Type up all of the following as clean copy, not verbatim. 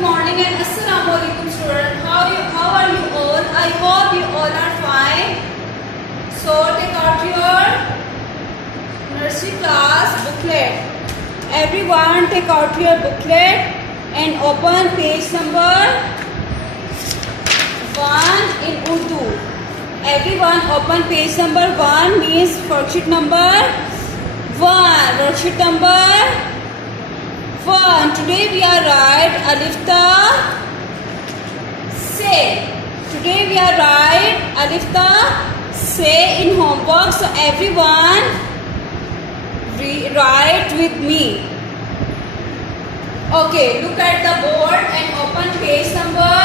good morning and assalamu alaikum students. How are you all? I hope you all are fine. So take out your nursery class booklet. Everyone take out your booklet and open page number 1 in Urdu. Everyone open page number 1 means worksheet number 1. Worksheet number 1. Today we are write alif ta se. Today we are write alif ta se in homework. So everyone write with me. Okay, look at the board and open page number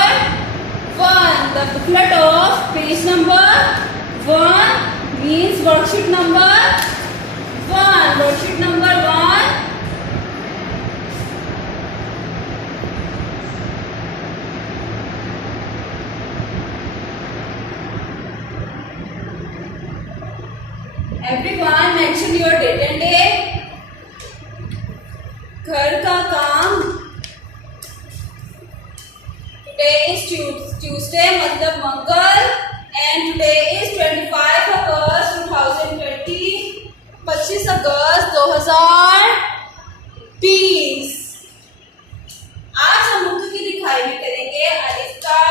1. The booklet of page number 1 means worksheet number 1. Worksheet number 1. Everyone mention your date and day. घर का काम. Today is Tuesday मतलब मंगल and today is 25 अगस्त 2020. 25 अगस्त 2020. आज हम उर्दू की लिखाई में करेंगे अलिफ का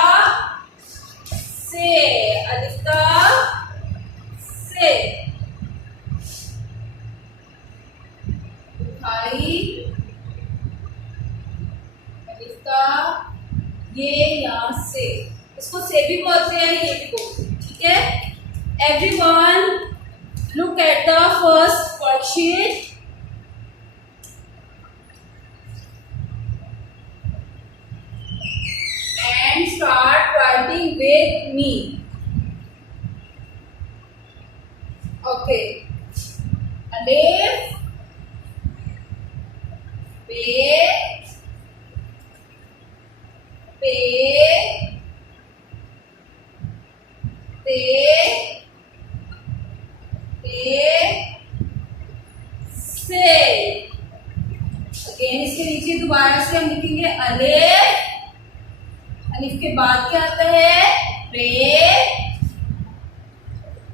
से. अलिफ का से अलिफ का ये यहाँ से. इसको से भी बोलते हैं, ये भी बोलते हैं. ठीक है. Everyone look at the first worksheet. And start writing with me. Okay. अलिफ पे से. अगेन इसके नीचे दोबारा से हम लिखेंगे अलिफ. अलिफ के बाद क्या आता है? पे.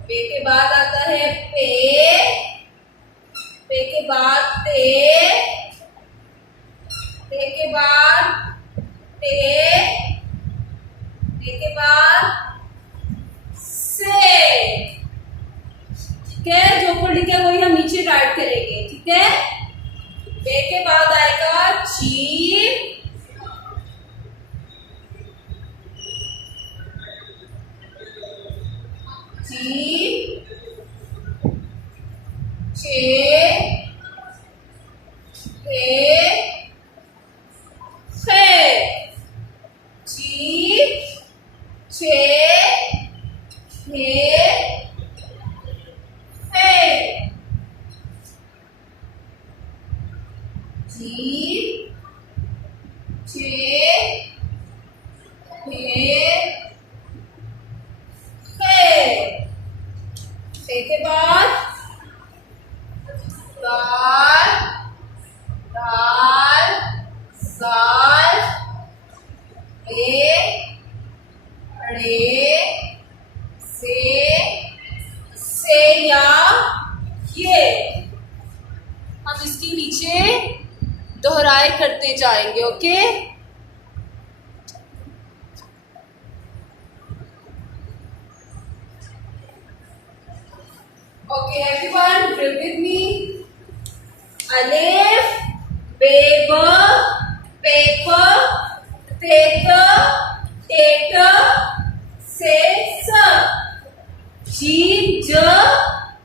पे के बाद आता है पे. पे के बाद ते. ते के बाद ते. ते के बाद से. ठीक है. जो ऊपर लिखे वही हम नीचे राइट करेंगे. ठीक है. पे के बाद आएगा ची. ची चे के बाद दाल. दाल साल रे से या ये. हम इसके नीचे दोहराए करते जाएंगे. Okay. Okay, everyone, read with me. Alif, paper, paper, paper, tater, say, sir. Jeep, j,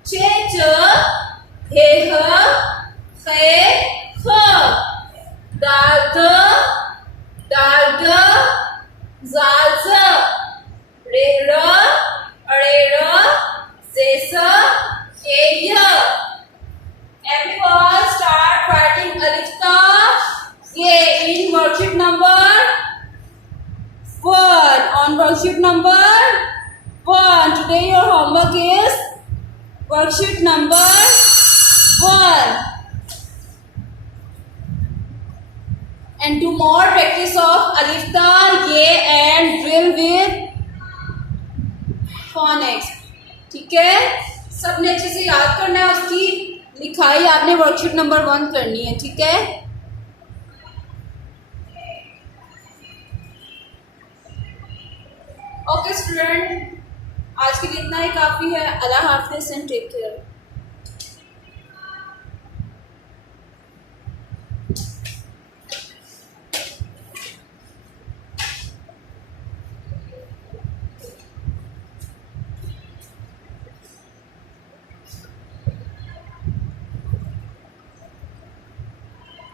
che, he, her, he, her. Dal, zal, re, Zesa, everyone start writing alif ta ye in worksheet number 1. On worksheet number 1. Today your homework is worksheet number 1. and do more practice of alif ta, ye and drill with phonics. ठीक है, सबने अच्छे से याद करना है, उसकी लिखाई आपने वर्कशीट नंबर 1 करनी है. ठीक है, ओके स्टूडेंट, आज के लिए इतना ही काफ़ी है. अल्लाह हाफिज़ एंड टेक केयर.